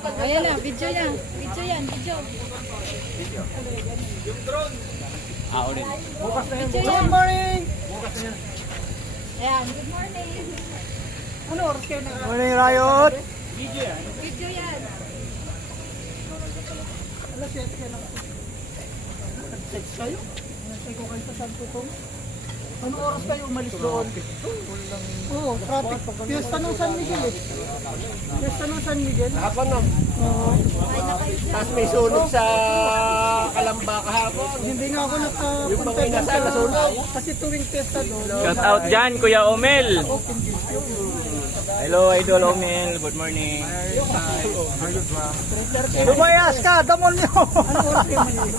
Ayan na, video yan. Video yan, video. Ulit. Bukas na yan. Video Good yan. morning! Ayan, good morning. Ano oras kayo na? Morning, Riot! Video yan. Alas 7 kayo lang. Nag-text kayo? Nag-text ko kayo sa Santo Tomas. Ano oras kayo umalis doon? Oo, traffic. Fiesta ng San Miguel eh. Fiesta ng San Miguel. Kahapon no? Oo. Tapos may sunog sa Kalamba kahapon. Hindi nga ako Yung nakapunta mga doon inasal, nasunog. kasi tuwing fiesta doon. Shout out dyan, Kuya Omel. Hello, Idol Omel. Good morning. Lumayas ka, damon nyo! Ano oras kayo malis?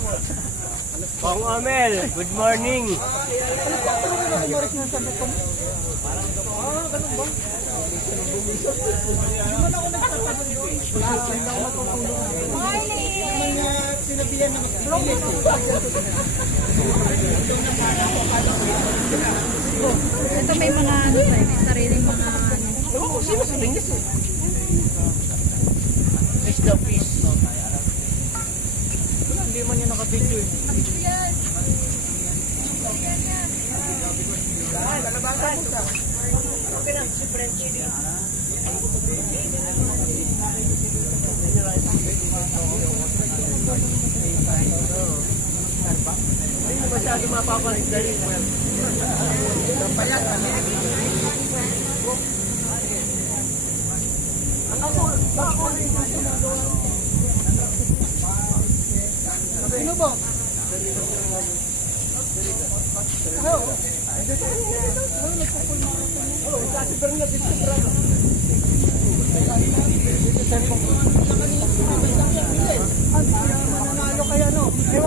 Pang Amel, good morning. Ano oras ng Santo Tomas? Ganun ba? Hindi man ako nagtatanong doon. Wala, hindi ako matutulong. Morning! Sinabihan na mag-ilis. Ito may mga ano tayo, may sariling mga ano. Ewan ko sino sa Lingus eh. Fish the fish. Hindi man niya nakabidyo eh. Hindi masyado mapapalit dahil well. Sino ba? Kasi Bernard dito sa Ang mananalo kaya no?